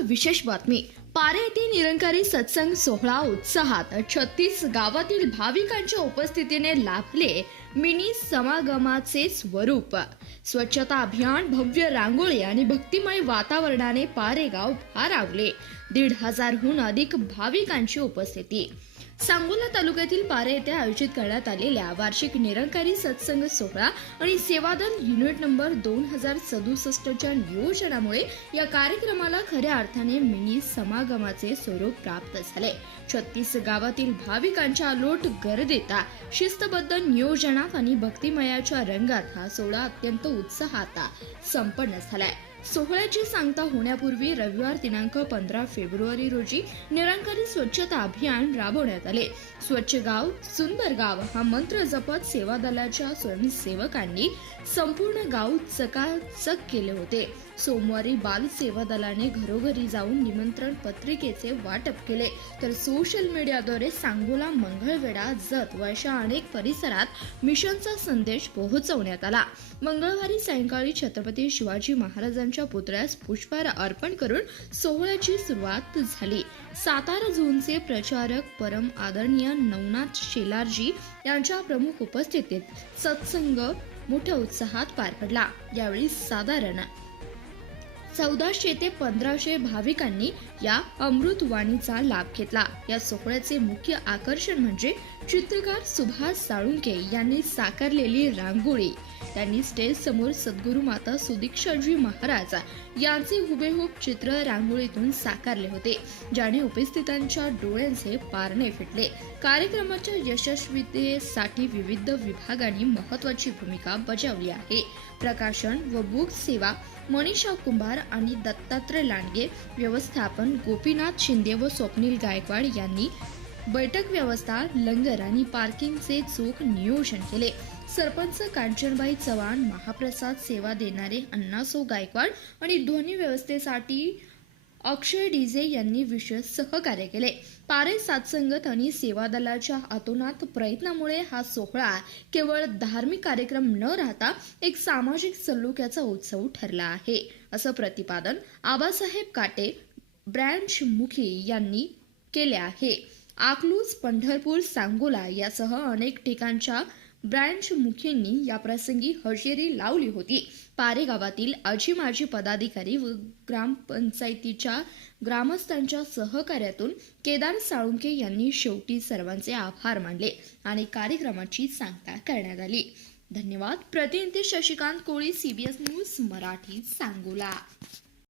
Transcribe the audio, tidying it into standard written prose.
विशेष बातमी. पारे येथे निरंकारी सत्संग सोहळा उत्साहात. 36 गावातील भाविकांच्या उपस्थितीने लाभले मिनी समागमाचे स्वरूप. स्वच्छता अभियान, भव्य रांगोळी आणि भक्तिमय वातावरणाने पारे गाव भारावले. 1,500हून अधिक भाविकांची उपस्थिती. सांगोला तालुक्यातील पारे येथे आयोजित करण्यात आलेल्या वार्षिक निरंकारी सत्संग सोहळा आणि सेवादल युनिट नंबर 2067च्या नियोजनामुळे या कार्यक्रमाला खऱ्या अर्थाने मिनी समागमाचे स्वरूप प्राप्त झाले. 36 गावातील भाविकांच्या अलोट गर्दीत, शिस्तबद्ध नियोजनात आणि भक्तिमयाच्या रंगात हा सोहळा अत्यंत उत्साहात संपन्न झालाय. सोहळ्याची सांगता होण्यापूर्वी रविवार दिनांक 15 फेब्रुवारी रोजी निरंकारी स्वच्छता अभियान राबवण्यात आले. स्वच्छ गाव सुंदर गाव हा मंत्र जपत सेवा दलाच्या स्वयंसेवकांनी संपूर्ण गाव चकाचक केले होते. सोमवारी बाल सेवा दलाने घरोघरी जाऊन निमंत्रण पत्रिकेचे वाटप केले, तर सोशल मीडियाद्वारे सांगोला, मंगळवेढा, जत व अशा अनेक परिसरात मिशनचा संदेश पोहोचवण्यात आला. मंगळवारी सायंकाळी छत्रपती शिवाजी महाराजांच्या पुतळ्यास पुष्पहार अर्पण करून सोहळ्याची सुरुवात झाली. सातारा झोनचे प्रचारक परम आदरणीय नवनाथ शेलारजी यांच्या प्रमुख उपस्थितीत सत्संग मोठ्या उत्साहात पार पडला. यावेळी साधारण 1400 ते 1500 भाविकांनी या अमृतवाणीचा लाभ घेतला. या सोहळ्याचे मुख्य आकर्षण म्हणजे चित्रकार सुभाष साळुंके यांनी साकारलेली रांगोळी. त्यांनी स्टेज समोर सद्गुरू माता सुदीक्षाजी महाराज यांचे हुबेहूब चित्र रांगोळीतून साकारले होते, ज्याने उपस्थितांच्या डोळ्यांचे पारणे फिटले. कार्यक्रमाच्या यशस्वीतेसाठी विविध विभागांनी महत्त्वाची भूमिका बजावली आहे. प्रकाशन व बुक सेवा मनीषा कुंभार आणि दत्तात्रय लांडगे, व्यवस्थापन गोपीनाथ शिंदे व स्वप्नील गायकवाड यांनी बैठक व्यवस्था, लंगर आणि पार्किंगचे चोख नियोजन केले. सरपंच कांचनबाई चव्हाण, महाप्रसाद सेवा देणारे अण्णासो गायकवाड आणि ध्वनी व्यवस्थेसाठी अक्षय डीजे यांनी विशेष सहकार्य केले. पारे सातसंगत आणि सेवा दलाच्या अतोनात प्रयत्नामुळे हा सोहळा केवळ धार्मिक कार्यक्रम न राहता एक सामाजिक सलोख्याचा उत्सव ठरला आहे, असं प्रतिपादन आबासाहेब काटे, ब्रँच मुखी यांनी केले आहे. अकलूज, पंढरपूर, सांगोला यासह अनेक ठिकाणच्या ब्रँच मुखींनी या प्रसंगी हजेरी लावली होती. पारे गावातील आजी माजी पदाधिकारी व ग्रामपंचायतीच्या ग्रामस्थांच्या सहकार्यातून केदार साळुंके यांनी शेवटी सर्वांचे आभार मानले आणि कार्यक्रमाची सांगता करण्यात आली. धन्यवाद. प्रतिनिधी शशिकांत कोळी, CBS न्यूज मराठी, सांगोला.